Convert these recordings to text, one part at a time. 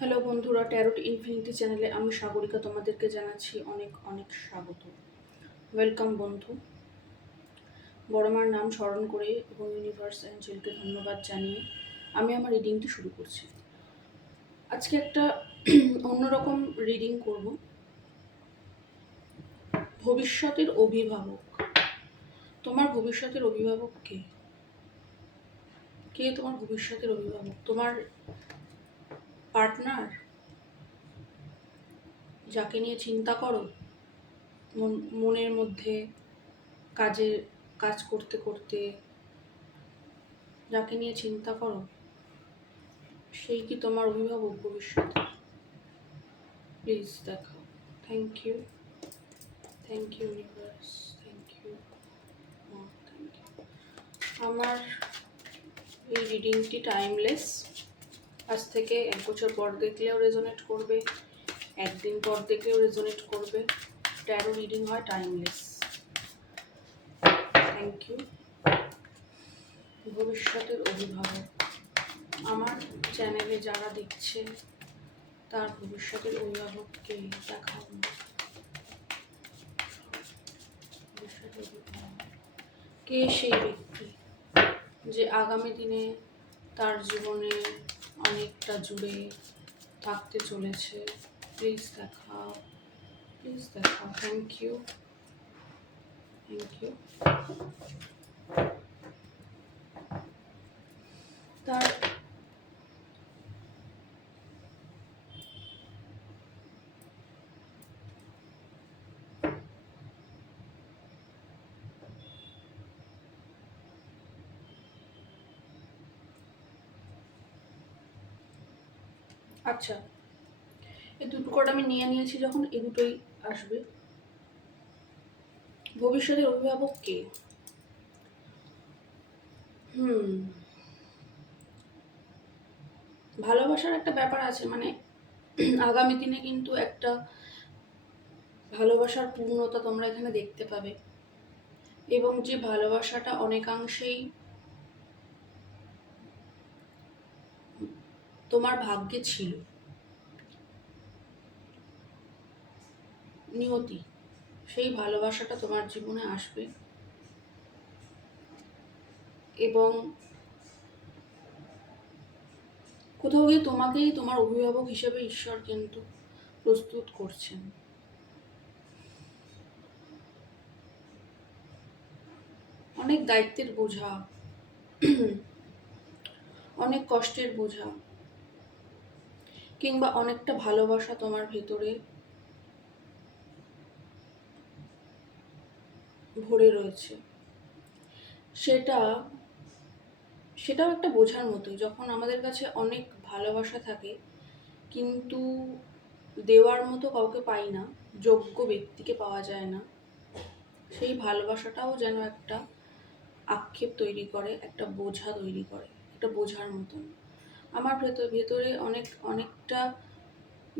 Hello বন্ধুরা, tarot infinity চ্যানেলে আমি সাগরিকা তোমাদেরকে জানাচ্ছি অনেক অনেক স্বাগত। ওয়েলকাম বন্ধু। বড়মার নাম স্মরণ করে এবং ইউনিভার্স অ্যাঞ্জেলকে ধন্যবাদ জানিয়ে আমি আমার রিডিংটি শুরু করছি। আজকে একটা অন্যরকম রিডিং করব। ভবিষ্যতের অভিভাবক। তোমার ভবিষ্যতের অভিভাবক কে? কে তোমার ভবিষ্যতের অভিভাবক? তোমার পার্টনার, যাকে নিয়ে চিন্তা করো মনের মধ্যে, কাজ করতে করতে যাকে নিয়ে চিন্তা করো, সেই কি তোমার অভিভাবক ভবিষ্যতে? প্লিজ দেখাও। Thank you, thank you universe, thank you, thank you. আমার এই রিডিংটি টাইমলেস। আজ থেকে 1 বছর পর দেখলেও রেজোনেট করবে, একদিন পর দেখলেও রেজোনেট করবে। ট্যারো রিডিং হয় টাইমলেস। Thank you. ভবিষ্যতের অভিভাবক। আমার চ্যানেলে যারা দেখছে তার ভবিষ্যতের অভিভাবককে দেখাও। কে সেই ব্যক্তি যে আগামী দিনে তার জীবনে অনেকটা জুড়ে থাকতে চলেছে? প্লিজ দেখাও, প্লিজ দেখাও। Thank you, thank you. তার আচ্ছা, এই দুটো কোড আমি নিয়েছি যখন, এই দুটোই আসবে। ভবিষ্যতের অভিভাবক কে? ভালোবাসার একটা ব্যাপার আছে, মানে আগামী দিনে কিন্তু একটা ভালোবাসার পূর্ণতা তোমরা এখানে দেখতে পাবে, এবং যে ভালোবাসাটা অনেকাংশেই তোমার ভাগ্যে ছিল, নিয়তি, সেই ভালোবাসাটা তোমার জীবনে আসবে। এবং কোথাও গিয়ে তোমাকেই তোমার অভিভাবক হিসেবে ঈশ্বর কিন্তু প্রস্তুত করছেন। অনেক দায়িত্বের বোঝা, অনেক কষ্টের বোঝা, কিংবা অনেকটা ভালোবাসা তোমার ভেতরে ভরে রয়েছে। সেটাও একটা বোঝার মতো। যখন আমাদের কাছে অনেক ভালোবাসা থাকে কিন্তু দেওয়ার মতো কাউকে পাই না, যোগ্য ব্যক্তিকে পাওয়া যায় না, সেই ভালোবাসাটাও যেন একটা আক্ষেপ তৈরি করে, একটা বোঝা তৈরি করে, একটা বোঝার মতন। আমার ভেতরে অনেকটা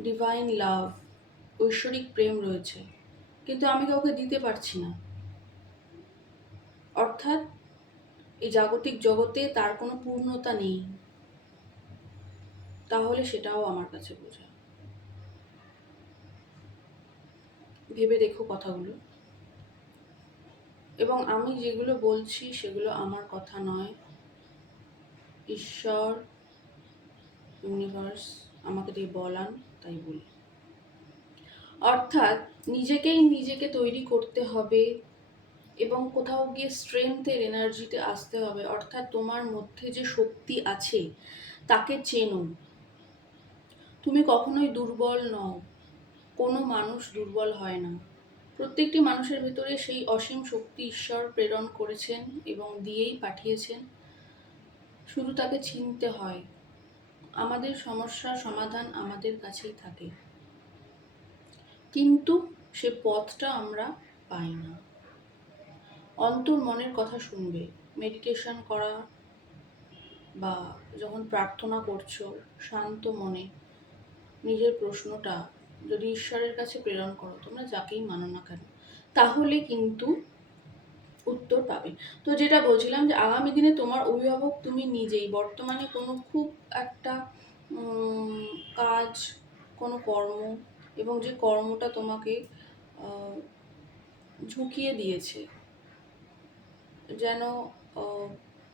ডিভাইন লাভ, ঐশ্বরিক প্রেম রয়েছে, কিন্তু আমি কাউকে দিতে পারছি না। অর্থাৎ এই জাগতিক জগতে তার কোনো পূর্ণতা নেই। তাহলে সেটাও আমার কাছে বোঝা। ভেবে দেখো কথাগুলো। এবং আমি যেগুলো বলছি সেগুলো আমার কথা নয়, ঈশ্বর, ইউনিভার্স আমাকে দিয়ে বলান, তাই বলি। অর্থাৎ নিজেকে তৈরি করতে হবে এবং কোথাও গিয়ে স্ট্রেংথের এনার্জিতে আসতে হবে। অর্থাৎ তোমার মধ্যে যে শক্তি আছে তাকে চেনো। তুমি কখনোই দুর্বল নও, কোনো মানুষ দুর্বল হয় না। প্রত্যেকটি মানুষের ভেতরে সেই অসীম শক্তি ঈশ্বর প্রেরণ করেছেন এবং দিয়েই পাঠিয়েছেন, শুধু তাকে চিনতে হয়। আমাদের সমস্যার সমাধান আমাদের কাছেই থাকে, কিন্তু সে পথটা আমরা পাই না। অন্তর মনের কথা শুনবে। মেডিটেশন করা বা যখন প্রার্থনা করছো শান্ত মনে নিজের প্রশ্নটা যদি ঈশ্বরের কাছে প্রেরণ করো, তোমরা যাকেই মানো না কেন, তাহলে কিন্তু উত্তর পাবে। তো যেটা বলছিলাম যে আগামী দিনে তোমার অভিভাবক তুমি নিজেই। বর্তমানে কোনো খুব একটা কাজ, কোনো কর্ম, এবং যে কর্মটা তোমাকে ঝুঁকিয়ে দিয়েছে, যেন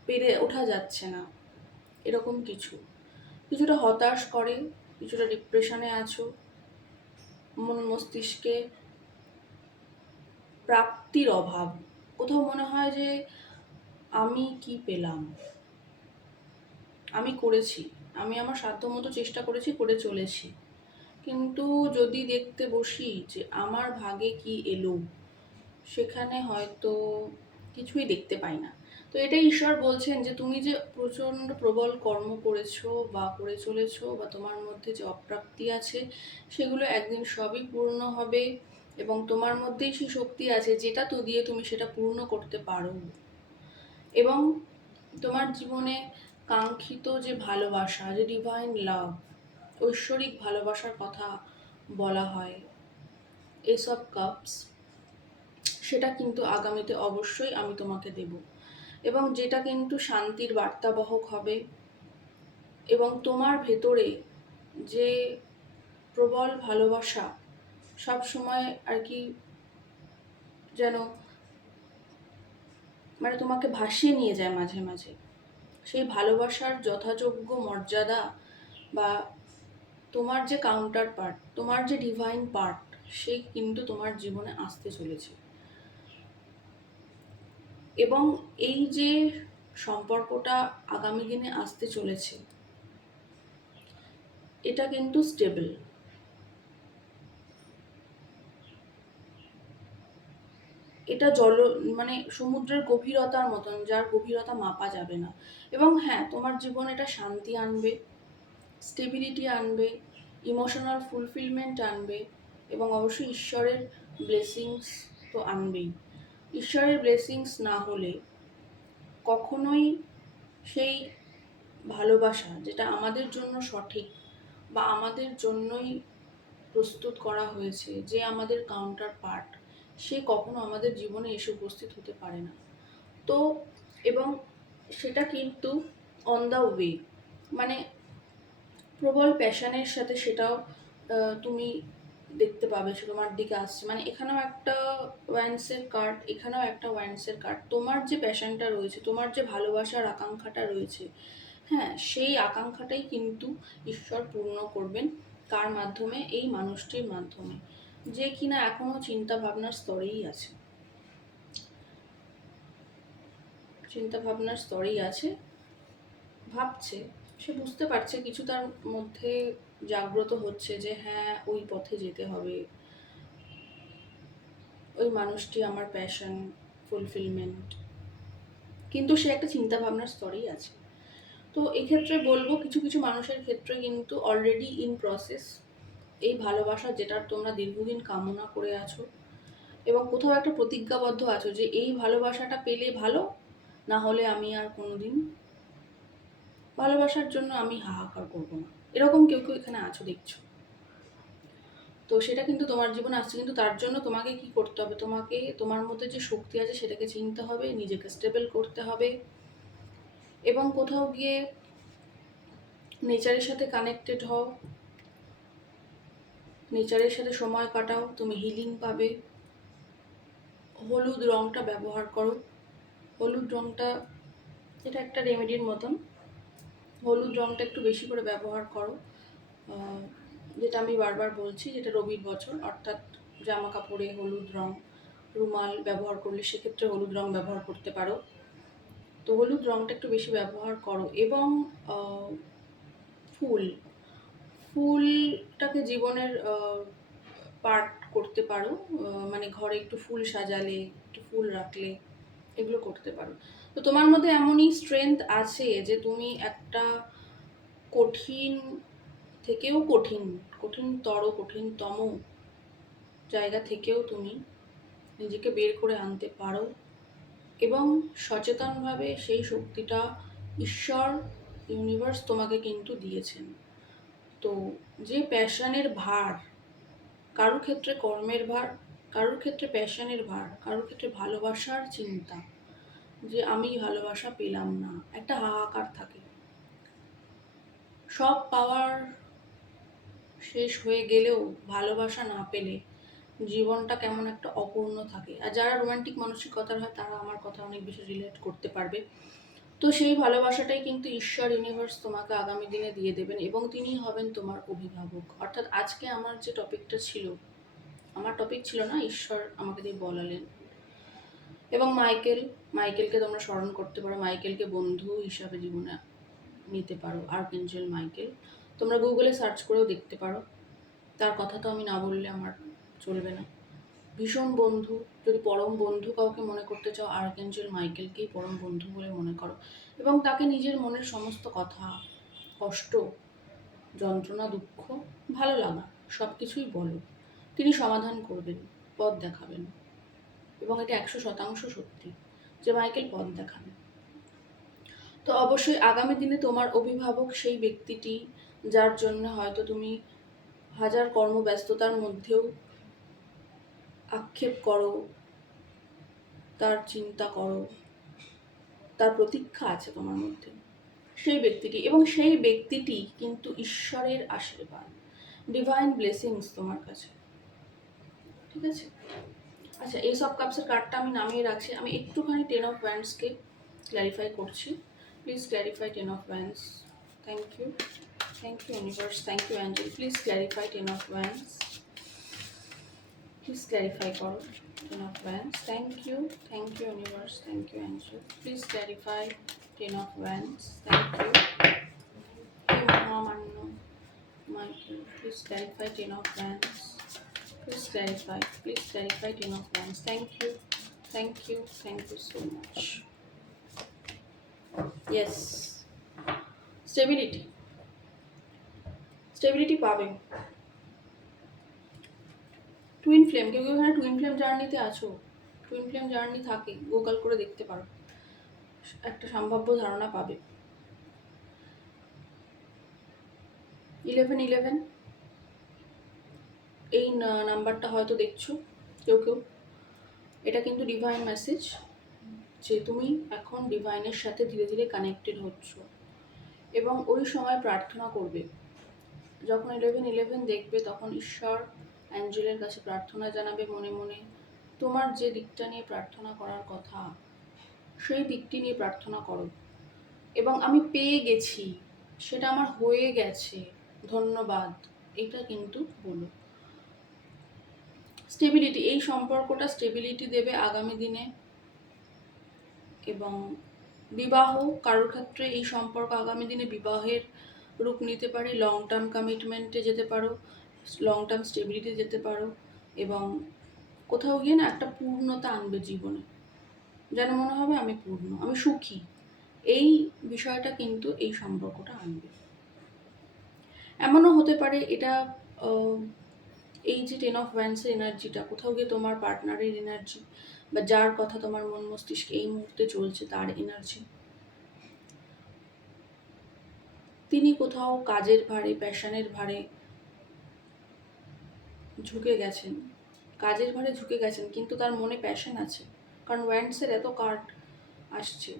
পেরে ওঠা যাচ্ছে না, এরকম কিছুটা হতাশ করে, কিছুটা ডিপ্রেশনে আছো, মন মস্তিষ্কে প্রাপ্তির অভাব, কোথাও মনে হয় যে আমি কি পেলাম, আমি করেছি, আমি আমার সাধ্যমতো চেষ্টা করেছি, করে চলেছি, কিন্তু যদি দেখতে বসি যে আমার ভাগে কি এলো, সেখানে হয়তো কিছুই দেখতে পাই না। তো এটাই ঈশ্বর বলছেন যে তুমি যে প্রচণ্ড প্রবল কর্ম করেছো বা করে চলেছো, বা তোমার মধ্যে যে অপ্রাপ্তি আছে, সেগুলো একদিন সবই পূর্ণ হবে, এবং তোমার মধ্যেই সেই শক্তি আছে যেটা তো দিয়ে তুমি সেটা পূর্ণ করতে পারো। এবং তোমার জীবনে কাঙ্ক্ষিত যে ভালোবাসা, যে ডিভাইন লাভ, ঐশ্বরিক ভালোবাসার কথা বলা হয়, এসব কাপস, সেটা কিন্তু আগামীতে অবশ্যই আমি তোমাকে দেব, এবং যেটা কিন্তু শান্তির বার্তাবহক হবে, এবং তোমার ভেতরে যে প্রবল ভালোবাসা সব সময় আর কি যেন মানে তোমাকে ভাসিয়ে নিয়ে যায় মাঝে মাঝে, সেই ভালোবাসার যথাযোগ্য মর্যাদা, বা তোমার যে কাউন্টার পার্ট, তোমার যে ডিভাইন পার্ট, সে কিন্তু তোমার জীবনে আসতে চলেছে। এবং এই যে সম্পর্কটা আগামী দিনে আসতে চলেছে, এটা কিন্তু স্টেবল, এটা মানে সমুদ্রের গভীরতার মতন, যার গভীরতা মাপা যাবে না। এবং হ্যাঁ, তোমার জীবনে এটা শান্তি আনবে, স্টেবিলিটি আনবে, ইমোশনাল ফুলফিলমেন্ট আনবে, এবং অবশ্যই ঈশ্বরের ব্লেসিংস তো আনবেই। ঈশ্বরের ব্লেসিংস না হলে কখনোই সেই ভালোবাসা যেটা আমাদের জন্য সঠিক, বা আমাদের জন্যই প্রস্তুত করা হয়েছে, যে আমাদের কাউন্টার পার্ট, সে কখনো আমাদের জীবনে এসে উপস্থিত হতে পারে না। তো এবং সেটা কিন্তু অন দ্য ওয়ে, মানে প্রবল প্যাশনের সাথে সেটাও তুমি দেখতে পাবে, সে তোমার দিকে আসছে। মানে এখানেও একটা ওয়ান্সের কার্ড, এখানেও একটা ওয়ান্সের কার্ড। তোমার যে প্যাশনটা রয়েছে, তোমার যে ভালোবাসার আকাঙ্ক্ষাটা রয়েছে, হ্যাঁ, সেই আকাঙ্ক্ষাটাই কিন্তু ঈশ্বর পূর্ণ করবেন। কার মাধ্যমে? এই মানুষটির মাধ্যমে, যে কিনা এখনো চিন্তা ভাবনার স্তরেই আছে, ভাবছে, সে বুঝতে পারছে, কিছু তার মধ্যে জাগ্রত হচ্ছে যে হ্যাঁ, ওই পথে যেতে হবে, ওই মানুষটি আমার প্যাশন, ফুলফিলমেন্ট, কিন্তু সে একটা চিন্তা ভাবনার স্তরেই আছে। তো এক্ষেত্রে বলবো, কিছু কিছু মানুষের ক্ষেত্রে কিন্তু অলরেডি ইন প্রসেস এই ভালোবাসা, যেটার তোমরা দীর্ঘদিন কামনা করে আছো, এবং কোথাও একটা প্রতিজ্ঞাবদ্ধ আছো যে এই ভালোবাসাটা পেলে ভালো, না হলে আমি আর কোনোদিন ভালোবাসার জন্য আমি হাহাকার করবো না, এরকম কেউ কেউ এখানে আছো দেখছো। তো সেটা কিন্তু তোমার জীবনে আসছে, কিন্তু তার জন্য তোমাকে কি করতে হবে? তোমাকে তোমার মধ্যে যে শক্তি আছে সেটাকে চিনতে হবে, নিজেকে স্টেবল করতে হবে, এবং কোথাও গিয়ে নেচারের সাথে কানেক্টেড হও, নেচারের সাথে সময় কাটাও, তুমি হিলিং পাবে। হলুদ রঙটা ব্যবহার করো, হলুদ রঙটা এটা একটা রেমেডির মতন, হলুদ রঙটা একটু বেশি করে ব্যবহার করো। যেটা আমি বারবার বলছি, যেটা রবির বছর, অর্থাৎ জামা কাপড়ে হলুদ রং, রুমাল ব্যবহার করলে সেক্ষেত্রে হলুদ রং ব্যবহার করতে পারো। তো হলুদ রঙটা একটু বেশি ব্যবহার করো, এবং ফুলটাকে জীবনের পার্ট করতে পারো। মানে ঘরে একটু ফুল সাজালে, একটু ফুল রাখলে, এগুলো করতে পারো। তো তোমার মধ্যে এমনই স্ট্রেংথ আছে যে তুমি একটা কঠিন থেকেও কঠিনতম জায়গা থেকেও তুমি নিজেকে বের করে আনতে পারো, এবং সচেতনভাবে সেই শক্তিটা ঈশ্বর, ইউনিভার্স তোমাকে কিন্তু দিয়েছেন। তো যে প্যাশনের ভার, কারোর ক্ষেত্রে কর্মের ভার, কারোর ক্ষেত্রে প্যাশনের ভার, কারোর ক্ষেত্রে ভালোবাসার চিন্তা, যে আমি ভালোবাসা পেলাম না, একটা হাহাকার থাকে। সব পাওয়ার শেষ হয়ে গেলেও ভালোবাসা না পেলে জীবনটা কেমন একটা অপূর্ণ থাকে। আর যারা রোমান্টিক মানসিকতার হয় তারা আমার কথা অনেক বেশি রিলেট করতে পারবে। তো সেই ভালোবাসাটাই কিন্তু ঈশ্বর, ইউনিভার্স তোমাকে আগামী দিনে দিয়ে দেবেন এবং তিনিই হবেন তোমার অভিভাবক। অর্থাৎ আজকে আমার যে টপিকটা ছিল, আমার টপিক ছিল না, ঈশ্বর আমাকে দিয়ে বলালেন। এবং মাইকেলকে তোমরা স্মরণ করতে পারো, মাইকেলকে বন্ধু হিসাবে জীবনে নিতে পারো, আর্কএঞ্জেল মাইকেল। তোমরা গুগলে সার্চ করেও দেখতে পারো, তার কথা তো আমি না বললে আমার চলবে না। ভীষণ বন্ধু, যদি পরম বন্ধু কাউকে মনে করতে চাও, আর্কএঞ্জেল মাইকেলকেই পরম বন্ধু বলে মনে করো এবং তাকে নিজের মনের সমস্ত কথা, কষ্ট, যন্ত্রণা, দুঃখ, ভালো লাগা সব কিছুই বলো। তিনি সমাধান করবেন, পথ দেখাবেন এবং এটা 100% সত্যি যে মাইকেল পথ দেখাবে। তো অবশ্যই আগামী দিনে তোমার অভিভাবক সেই ব্যক্তিটি যার জন্য হয়তো তুমি হাজার কর্মব্যস্ততার মধ্যেও আক্ষেপ করো, তার চিন্তা করো, তার প্রতীক্ষা আছে তোমার মধ্যে, সেই ব্যক্তিটি, এবং সেই ব্যক্তিটি কিন্তু ঈশ্বরের আশীর্বাদ, ডিভাইন ব্লেসিংস তোমার কাছে। ঠিক আছে? আচ্ছা, এই সব কাপসের কার্ডটা আমি নামিয়ে রাখছি, আমি একটুখানি 10 অফ ওয়ান্ডসকে ক্ল্যারিফাই করছি। Please clarify 10 of wands. Thank you universe, thank you angel, please clarify 10 of wands. Please clarify করো 10 of wands. Thank you universe, thank you angel, please clarify 10 of wands. Thank you Mahamanno Michael, please clarify 10 of wands. Please clarify 10 of wands. Thank you so much. Yes, stability পাবে। Twin flame, কেউ এখানে twin flame জার্নিতে আছো, twin flame journey থাকে, Google করে দেখতে পারো, একটা সম্ভাব্য ধারণা পাবে। 1111 এই নাম্বারটা হয়তো দেখছো কেউ, এটা কিন্তু ডিভাইন মেসেজ যে তুমি এখন ডিভাইনের সাথে ধীরে ধীরে কানেক্টেড হচ্ছ এবং ওই সময় প্রার্থনা করবে। যখন 1111 দেখবে তখন ঈশ্বর অ্যাঞ্জেলের কাছে প্রার্থনা জানাবে মনে মনে, তোমার যে দিকটা নিয়ে প্রার্থনা করার কথা সেই দিকটি নিয়ে প্রার্থনা করো এবং আমি পেয়ে গেছি, সেটা আমার হয়ে গেছে, ধন্যবাদ, এটা কিন্তু বলো। স্টেবিলিটি, এই সম্পর্কটা স্টেবিলিটি দেবে আগামী দিনে। এবং বিবাহ, কারোর ক্ষেত্রে এই সম্পর্ক আগামী দিনে বিবাহের রূপ নিতে পারে, লং টার্ম কমিটমেন্টে যেতে পারো, লং টার্ম স্টেবিলিটি যেতে পারো এবং কোথাও গিয়ে না একটা পূর্ণতা আনবে জীবনে, যেন মনে হবে আমি পূর্ণ, আমি সুখী, এই বিষয়টা কিন্তু এই সম্পর্কটা আনবে। এমনও হতে পারে এটা এই যে 10 অফ ওয়ান্ডসের এনার্জিটা কোথাও গিয়ে তোমার পার্টনারের এনার্জি বা যার কথা তোমার মন মস্তিষ্কে এই মুহূর্তে চলছে তার এনার্জি। তিনি কোথাও কাজের ভারে, প্যাশনের ভারে ঝুঁকে গেছেন, কিন্তু তার মনে প্যাশন আছে, কারণ ওয়ান্ডসের এত কার্ড আসছে।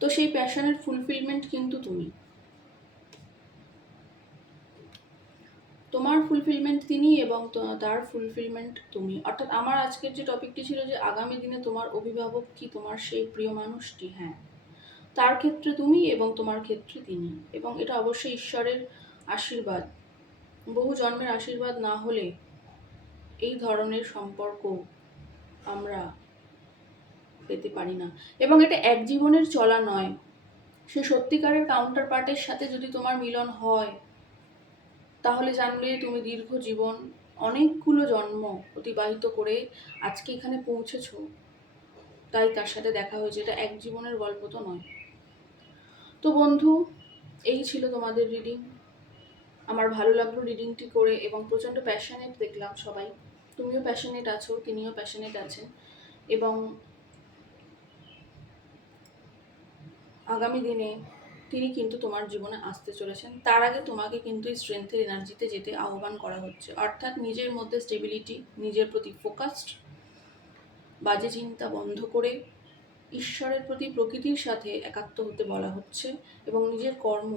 তো সেই প্যাশনের ফুলফিলমেন্ট কিন্তু তুমি, তোমার ফুলফিলমেন্ট তিনি এবং তার ফুলফিলমেন্ট তুমি। অর্থাৎ আমার আজকের যে টপিকটি ছিল যে আগামী দিনে তোমার অভিভাবক কি তোমার সেই প্রিয় মানুষটি, হ্যাঁ, তার ক্ষেত্রে তুমি এবং তোমার ক্ষেত্রে তিনি, এবং এটা অবশ্যই ঈশ্বরের আশীর্বাদ, বহু জন্মের আশীর্বাদ না হলে এই ধরনের সম্পর্ক আমরা পেতে পারি না। এবং এটা এক জীবনের চলা নয়, সে সত্যিকারের কাউন্টার পার্টের সাথে যদি তোমার মিলন হয় তাহলে জানলে তুমি দীর্ঘ জীবন, অনেকগুলো জন্ম অতিবাহিত করে আজকে এখানে পৌঁছেছো, তাই তার সাথে দেখা হয়েছে, এটা এক জীবনের গল্প তো নয়। তো বন্ধু, এই ছিল তোমাদের রিডিং। আমার ভালো লাগলো রিডিংটি করে এবং প্রচণ্ড প্যাশনেট দেখলাম সবাই, তুমিও প্যাশনেট আছো, তিনিও প্যাশনেট আছেন এবং আগামী দিনে তিনি কিন্তু তোমার জীবনে আসতে চলেছেন। তার আগে তোমাকে কিন্তু এই স্ট্রেংথের এনার্জিতে যেতে আহ্বান করা হচ্ছে, অর্থাৎ নিজের মধ্যে স্টেবিলিটি, নিজের প্রতি ফোকাসড, বাজে চিন্তা বন্ধ করে ঈশ্বরের প্রতি, প্রকৃতির সাথে একাত্ম হতে বলা হচ্ছে এবং নিজের কর্ম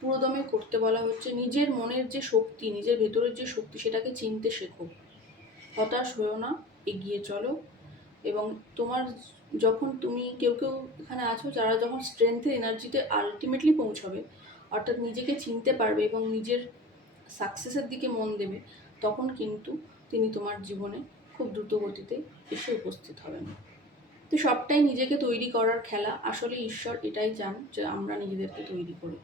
পুরোদমে করতে বলা হচ্ছে। নিজের মনের যে শক্তি, নিজের ভেতরের যে শক্তি, সেটাকে চিনতে শেখো। হতাশ হয়েও না, এগিয়ে চলো। এবং তোমার যখন তুমি কেউ কেউ এখানে আছো যারা যখন স্ট্রেংথের এনার্জিতে আলটিমেটলি পৌঁছবে, অর্থাৎ নিজেকে চিনতে পারবে এবং নিজের সাকসেসের দিকে মন দেবে, তখন কিন্তু তিনি তোমার জীবনে খুব দ্রুত গতিতে এসে উপস্থিত হবেন। তো সবটাই নিজেকে তৈরি করার খেলা। আসলে ঈশ্বর এটাই চান যে আমরা নিজেদেরকে তৈরি করি।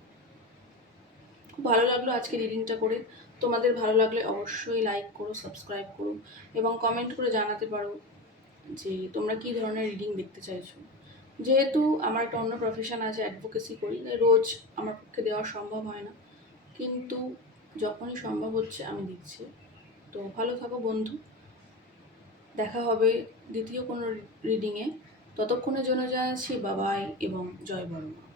খুব ভালো লাগলো আজকে রিডিংটা করে। তোমাদের ভালো লাগলে অবশ্যই লাইক করো, সাবস্ক্রাইব করো এবং কমেন্ট করে জানাতে পারো যে তোমরা কী ধরনের রিডিং দেখতে চাইছো। যেহেতু আমার একটা অন্য প্রফেশন আছে, অ্যাডভোকেসি করি, তাই রোজ আমার পক্ষে দেওয়া সম্ভব হয় না, কিন্তু যখনই সম্ভব হচ্ছে আমি দিচ্ছি। তো ভালো থাকো বন্ধু, দেখা হবে দ্বিতীয় কোনো রিডিংয়ে। ততক্ষণের জন্য জানাচ্ছি বাবাই এবং জয় বর্মা।